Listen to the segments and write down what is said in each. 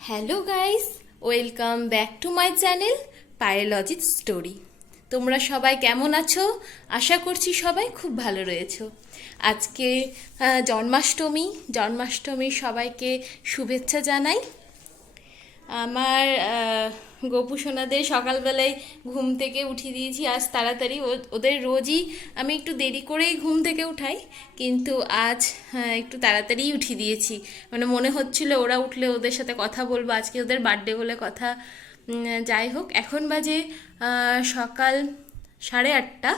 Hello guys, welcome back to my channel পায়োলজির story. তোমরা সবাই কেমন আছো? আশা করছি সবাই খুব ভালো রয়েছো। আজকে জন্মাষ্টমী সবাইকে শুভেচ্ছা জানাই। আমার গপু সোনাদের সকালবেলায় ঘুম থেকে উঠিয়ে দিয়েছি আজ তাড়াতাড়ি। ওদের রোজই আমি একটু দেরি করেই ঘুম থেকে উঠাই, কিন্তু আজ একটু তাড়াতাড়িই উঠিয়ে দিয়েছি। মানে মনে হচ্ছিল ওরা উঠলে ওদের সাথে কথা বলবো, আজকে ওদের বার্থডে বলে কথা। যাই হোক, এখন বাজে সকাল 8:30।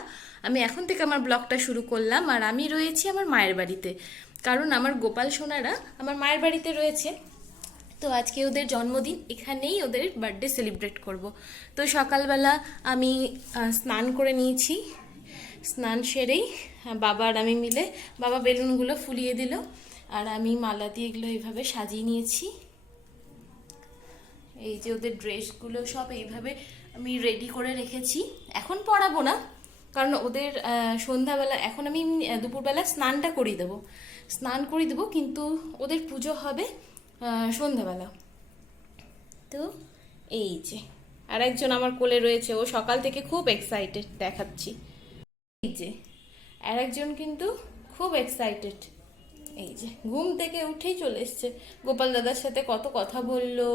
আমি এখন থেকে আমার ব্লগটা শুরু করলাম, আর আমি রয়েছি আমার মায়ের বাড়িতে, কারণ আমার গোপাল সোনারা আমার মায়ের বাড়িতে রয়েছে। তো আজকে ওদের জন্মদিন, এখানেই ওদের বার্থডে সেলিব্রেট করব। তো সকালবেলা আমি স্নান করে নিয়েছি। স্নান সেরেই বাবা আর আমি মিলে, বাবা বেলুনগুলো ফুলিয়ে দিল আর আমি মালা দিয়ে এগুলো এইভাবে সাজিয়ে নিয়েছি। এই যে ওদের ড্রেসগুলো সব এইভাবে আমি রেডি করে রেখেছি। এখন পরাবো না, কারণ ওদের সন্ধ্যাবেলা, এখন আমি দুপুরবেলা স্নান করিয়ে দেবো, কিন্তু ওদের পুজো হবে সন্ধ্যাবেলা। তো এই যে আর একজন আমার কোলে রয়েছে, ও সকাল থেকে খুব এক্সাইটেড দেখাচ্ছি। এই যে আর একজন কিন্তু খুব এক্সাইটেড, এই যে ঘুম থেকে উঠেই চলে এসছে। গোপাল দাদার সাথে কত কথা বললো,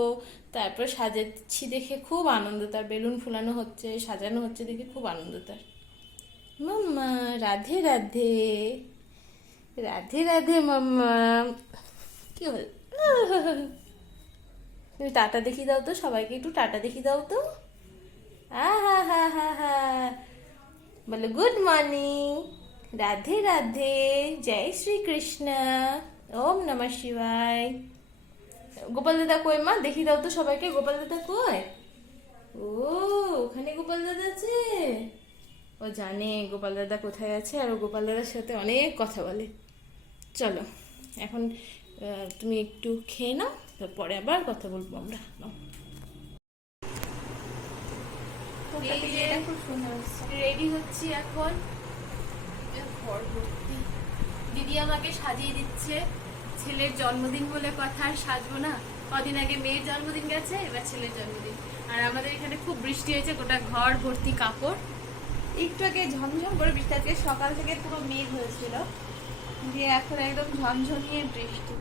তারপর সাজাচ্ছি দেখে খুব আনন্দ তার, বেলুন ফুলানো হচ্ছে, সাজানো হচ্ছে দেখে খুব আনন্দ তার। মাম্মা রাধে রাধে, রাধে রাধে মাম্মা। কি হল? তুমি টাটা দেখিয়ে দাও তো সবাইকে, একটু টাটা দেখিয়ে দাও তো। হা হা হা হা, বলো গুড মর্নিং, রাধে রাধে, জয় শ্রীকৃষ্ণ, ওম নমঃ শিবায়। গোপাল দাদা কই মা? দেখিয়ে দাও তো সবাইকে, গোপাল দাদা কই? ও ওখানে গোপাল দাদা আছে। ও জানে গোপাল দাদা কোথায় আছে, আর ও গোপাল দাদার সাথে অনেক কথা বলে। চলো এখন তুমি একটু খেয়ে নাও, তারপরে আবার কথা বলবো আমরা। রেডি হচ্ছি এখন, ঘর ভর্তি। দিদি আমাকে সাজিয়ে দিচ্ছে, ছেলের জন্মদিন বলে কথা, আর সাজবো না? কদিন আগে মেয়ের জন্মদিন গেছে, এবার ছেলের জন্মদিন। আর আমাদের এখানে খুব বৃষ্টি হয়েছে, গোটা ঘর ভর্তি কাপড়। একটু আগে ঝমঝম করে বৃষ্টি, আজকে সকাল থেকে পুরো মেঘ হয়েছিল, দিয়ে এখন একদম ঝমঝমিয়ে বৃষ্টি।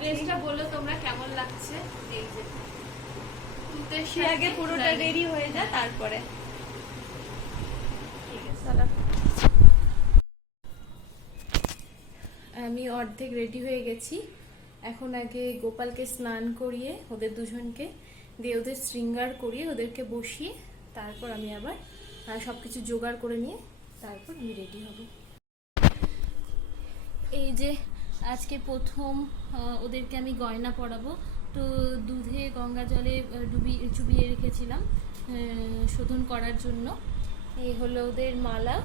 ড্রেসটা বলো তোমরা কেমন লাগছে? এই যে সে আগে পুরোটা রেডি হয়ে যায়, তারপরে আমি অর্ধেক রেডি হয়ে গেছি। এখন আগে গোপালকে স্নান করিয়ে ওদের দুজনকে দিয়ে ওদের শৃঙ্গার করিয়ে ওদেরকে বসিয়ে তারপর আমি আবার সব কিছু জোগাড় করে নিয়ে তারপর আমি রেডি হব। এই যে আজকে প্রথম ওদেরকে আমি গয়না পরাবো। তো দুধে গঙ্গা জলে চুবিয়ে রেখেছিলাম শোধন করার জন্য। এই হলো ওদের মালা,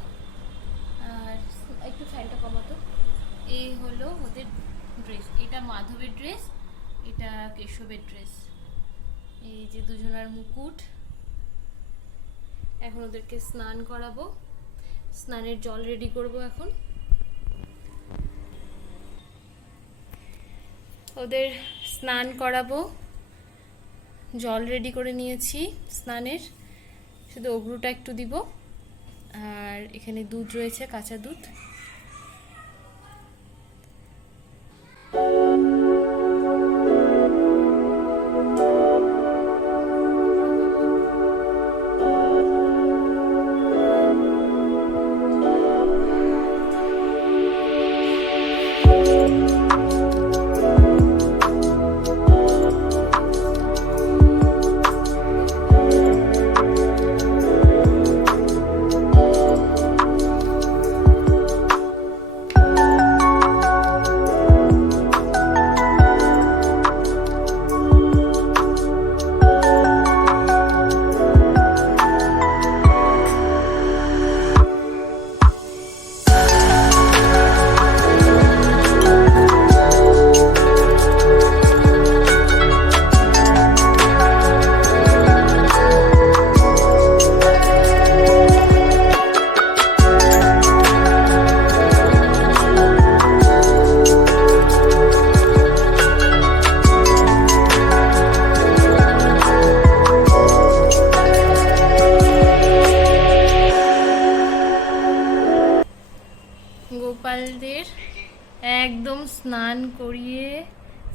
আর একটু ফ্যানটা কমাতো। এই হলো ওদের ড্রেস, এটা মাধবের ড্রেস, এটা কেশবের ড্রেস। এই যে দুজনার মুকুট। এখন ওদেরকে স্নান করাবো, স্নানের জল রেডি করব। এখন ওদের স্নান করাবো, জল রেডি করে নিয়েছি স্নানের, শুধু অগ্রুটা একটু দিব। আর এখানে দুধ রয়েছে, কাঁচা দুধ।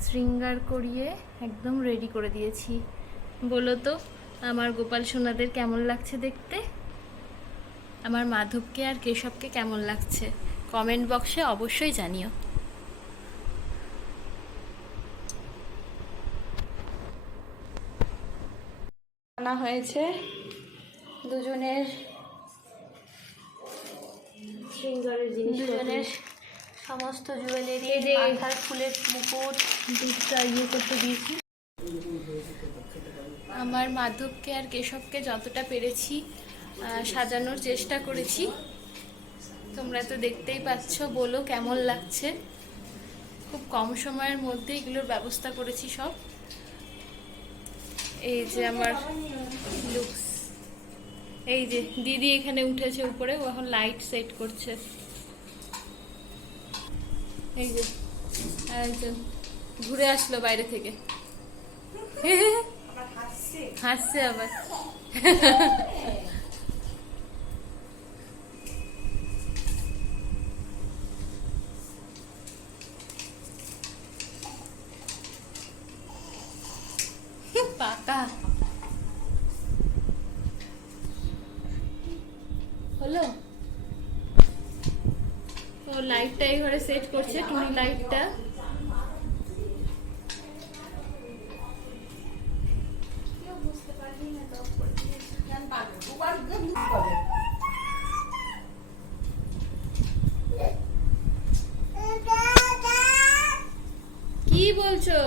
শৃঙ্গার করিয়ে একদম রেডি করে দিয়েছি। বলো তো আমার গোপাল সোনাদের কেমন লাগছে দেখতে, আমার মাধবকে আর কেশবকে কেমন লাগছে কমেন্ট বক্সে অবশ্যই জানিও। আনা হয়েছে দুজনের শৃঙ্গারের জিনিস, দুজনের সমস্ত জুয়েলারি, মাথার ফুলের মুকুট দুধটা করতে দিয়েছি। আমার মাধবকে আর কেশবকে যতটা পেরেছি সাজানোর চেষ্টা করেছি। তোমরা তো দেখতেই পাচ্ছ, বলো কেমন লাগছে। খুব কম সময়ের মধ্যে এগুলোর ব্যবস্থা করেছি সব। এই যে আমার লুকস, এই যে দিদি এখানে উঠেছে উপরে, ও এখন লাইট সেট করছে। এই যে আর একজন ঘুরে আসলো বাইরে থেকে, হাসছে আবার। পাকা হলো। ও লাইটটা এই ঘরে সেট করছে, টুনি লাইটটা। কি বলছো,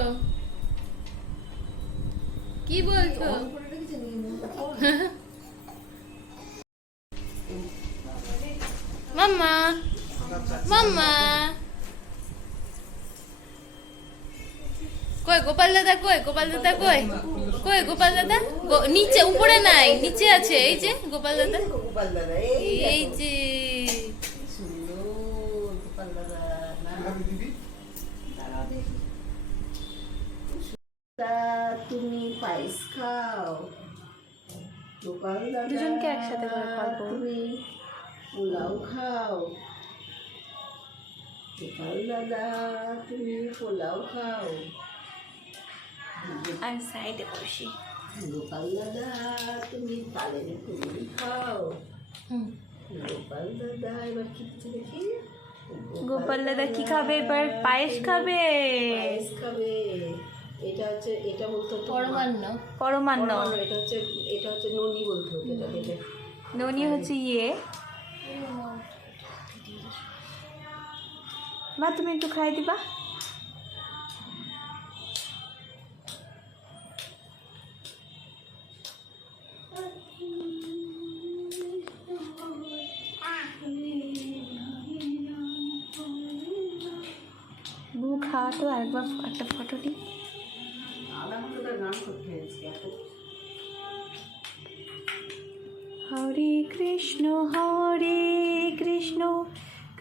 কি বলছো? মাম্মা, মাম্মা কই গোপাল দাদা, কই গোপাল দাদা, কই কই গোপাল দাদা? নিচে, উপরে নাই, নিচে আছে। এই যে গোপাল দাদা, এই যে তুমি পায়েস খাও, দুজনকে একসাথে করে খাবো। তুমি পোলাও খাও, গোপাল দাদা তুমি পোলাও খাও, আর সাইডে বসি। গোপাল দাদা তুমি তালের পুরি খাও, গোপাল দাদা এবার কি কিছু দেখি, গোপাল দাদা কি খাবে এবার? পায়েস খাবে। পায়েস খাবে। এটা হচ্ছে, এটা বলতে হতো পরমান্ন, পরমান্ন। এটা হচ্ছে ননি বলতে হতো। এটা দেখে ননি হচ্ছে ইয়ে। মা তুমি একটু খাই দিবা। বু খাওয়া তো একবার একটা ফটো দিই। হরে কৃষ্ণ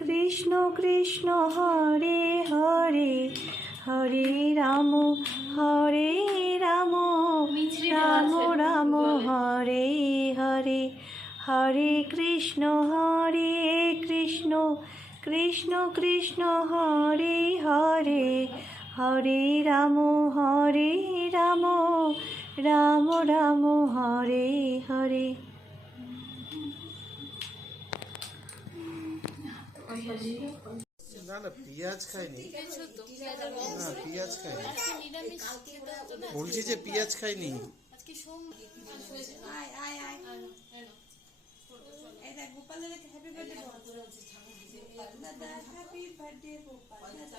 কৃষ্ণ কৃষ্ণ হরে হরে, হরে রাম রাম রাম রাম হরে হরে, হরে কৃষ্ণ কৃষ্ণ কৃষ্ণ হরে হরে, হরে রাম রাম রাম হরে হরে। না না পেঁয়াজ খাইনি, না পেঁয়াজ খাইনি, বলছি যে পেঁয়াজ খাইনি। গোপাল দাদাকে হ্যাপি বার্থডে দাদা, হ্যাপি বার্থডে গোপাল দাদা।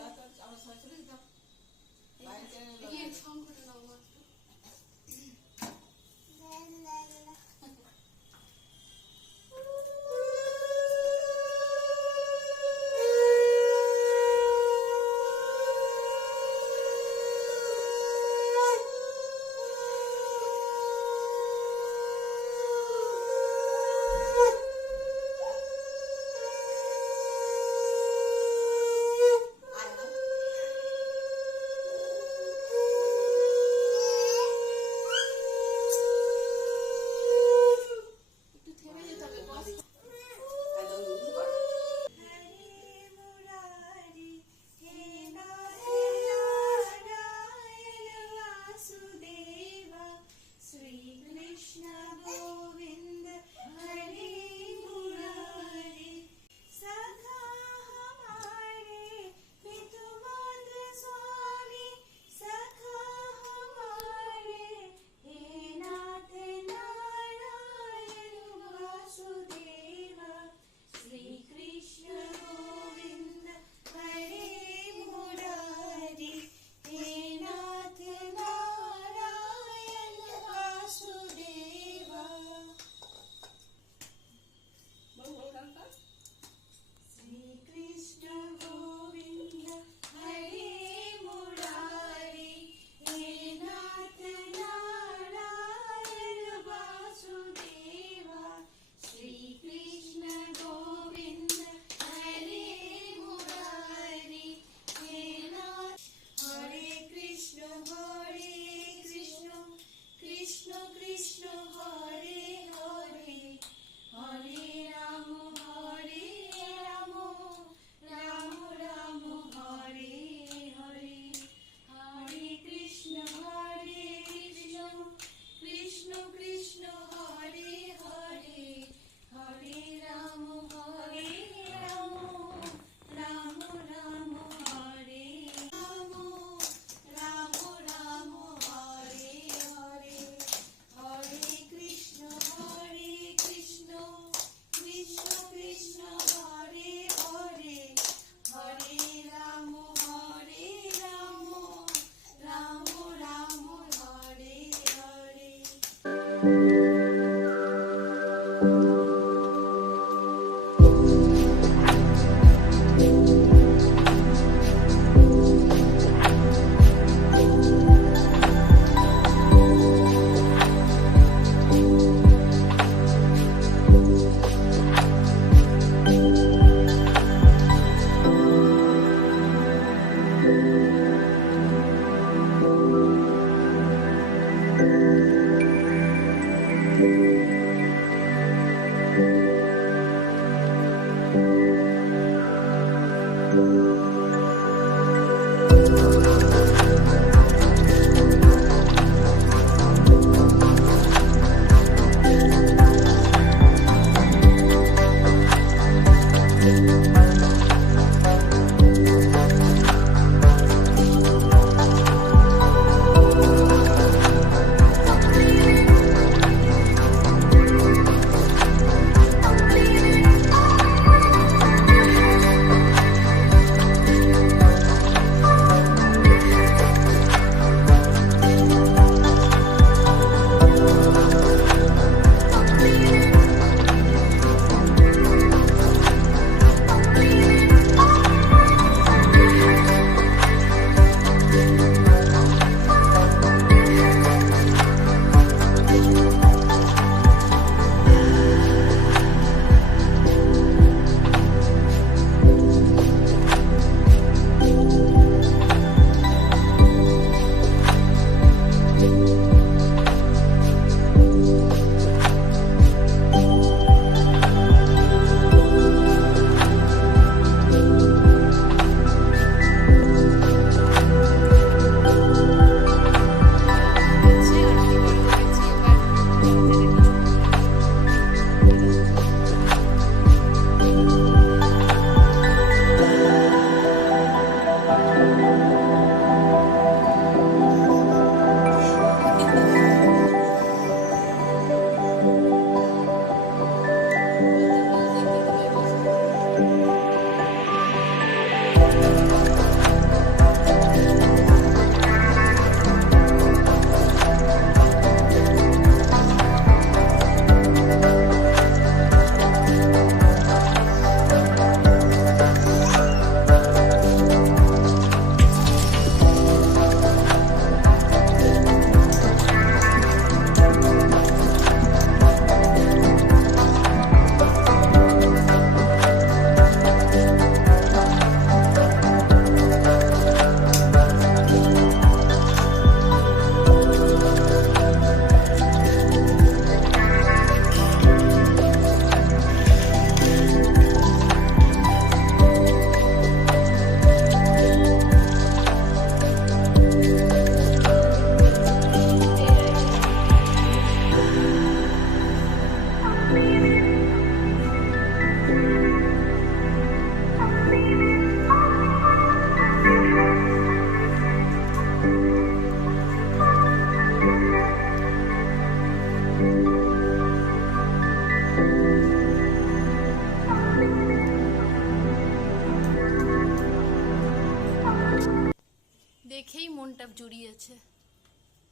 দেখেই মনটা জুড়িয়েছে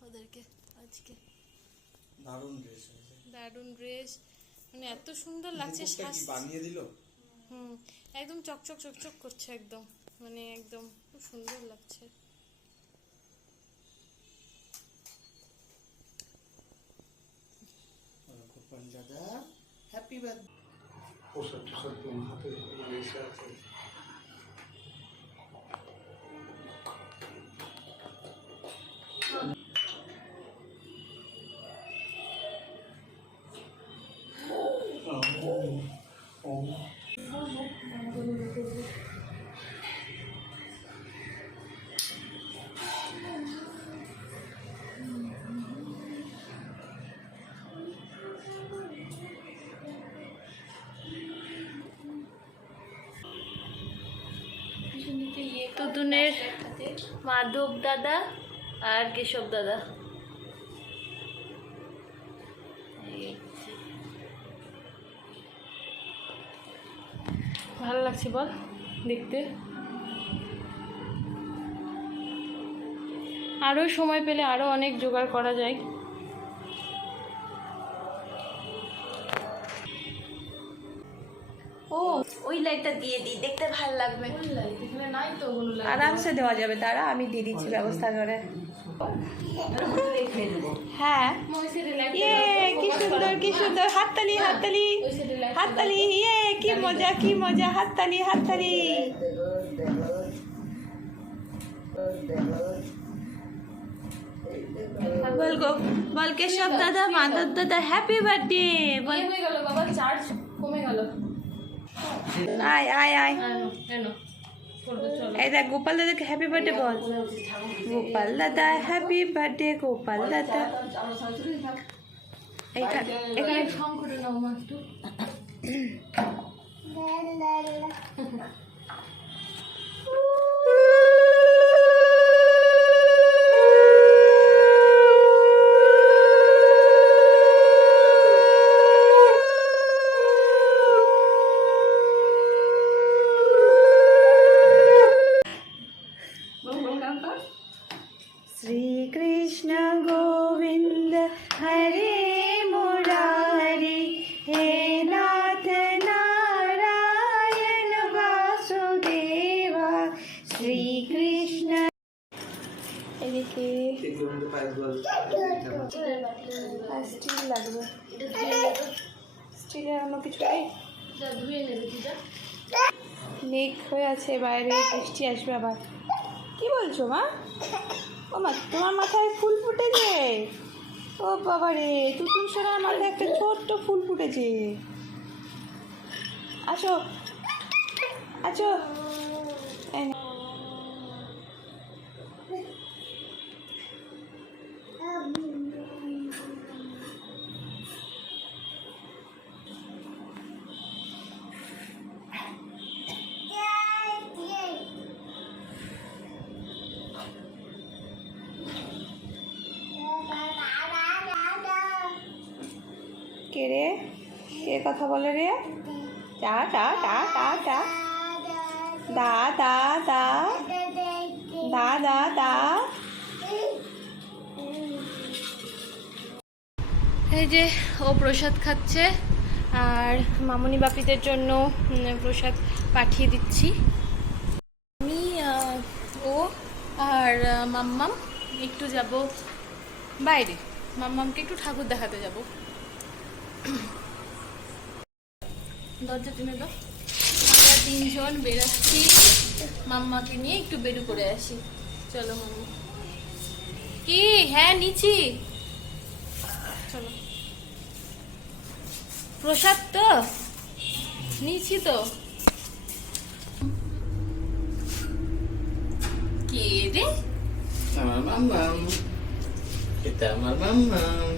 ওদেরকে আজকে। দারুণ ড্রেস হয়েছে, দারুণ ড্রেস, মানে এত সুন্দর লাগছে। মুকুটটা কি বানিয়ে দিল? একদম চকচক চকচক করছে, একদম মানে একদম খুব সুন্দর লাগছে। গোপাল দাদা হ্যাপি বার্থডে। পোশাক টোশাক তোমার হাতে এসে আছে। তুতুনের মাধব দাদা আর কেশব দাদা। ভালো লাগছে বল দেখতে। আরও সময় পেলে আরও অনেক জোগাড় করা যায়। ও ওই লাইটটা দিয়ে দিই, দেখতে ভালো লাগবে। এখানে নাই তো কোনো লাইট। আরামসে দেওয়া যাবে, দাঁড়া আমি দিয়ে দিচ্ছি ব্যবস্থা করে। রেখে দেবো। হ্যাঁ ওই সাইডে লাইট। ইয়ে কি সুন্দর কি সুন্দর, হাততালি হাততালি হাততালি, ইয়ে কি মজা কি মজা, হাততালি হাততালি। বল গো, বল কেশব দাদা, মাধব দাদা হ্যাপি বার্থডে বল। হয়ে গেল বাবা, চার্জ কমে গেল। আয় আয় আয়, এনো চলো। এই দেখ গোপাল দাদাকে হ্যাপি বার্থডে বল। গোপাল দাদা হ্যাপি বার্থডে, গোপাল দাদা। এখানে শঙ্করে নাও মা একটু। শ্রীকৃষ্ণ গোবিন্দ হরে মুরারি, হে নাথ নারায়ণ বাসুদেবা, শ্রীকৃষ্ণ। এদিকে স্টিল লাগবে, স্টিলের অন্য কিছু নেই। মেঘ হয়ে আছে বাইরে, বৃষ্টি আসবে আবার। কি বলছো মা? ও মা, তোমার মাথায় ফুল ফুটেছে? ও বাবা রে, তুতুল সোনার মাথায় একটা ছোট্ট ফুল ফুটেছে। আসো আসো, এই নাও। কে রে, কে কথা বলে রে? টা টা টা টা টা, দা দা দা দা দা দা। এই যে ও প্রসাদ খাচ্ছে, আর মামুনি বাপিদের জন্য প্রসাদ পাঠিয়ে দিচ্ছি। আমি ও আর মাম্মাম একটু যাব বাইরে, মাম্মামকে একটু ঠাকুর দেখাতে যাব। দরজা টেনে দাও। আমরা তিনজন বেরাচ্ছি মাম্মাকে নিয়ে একটু বেরু করে আসি। চলো মাম্মা। কি? হ্যাঁ নিচ্ছি, চলো। প্রসাদ তো নিচ্ছি তো। কে রে? আমার মাম্মাম, এটা আমার মাম্মাম।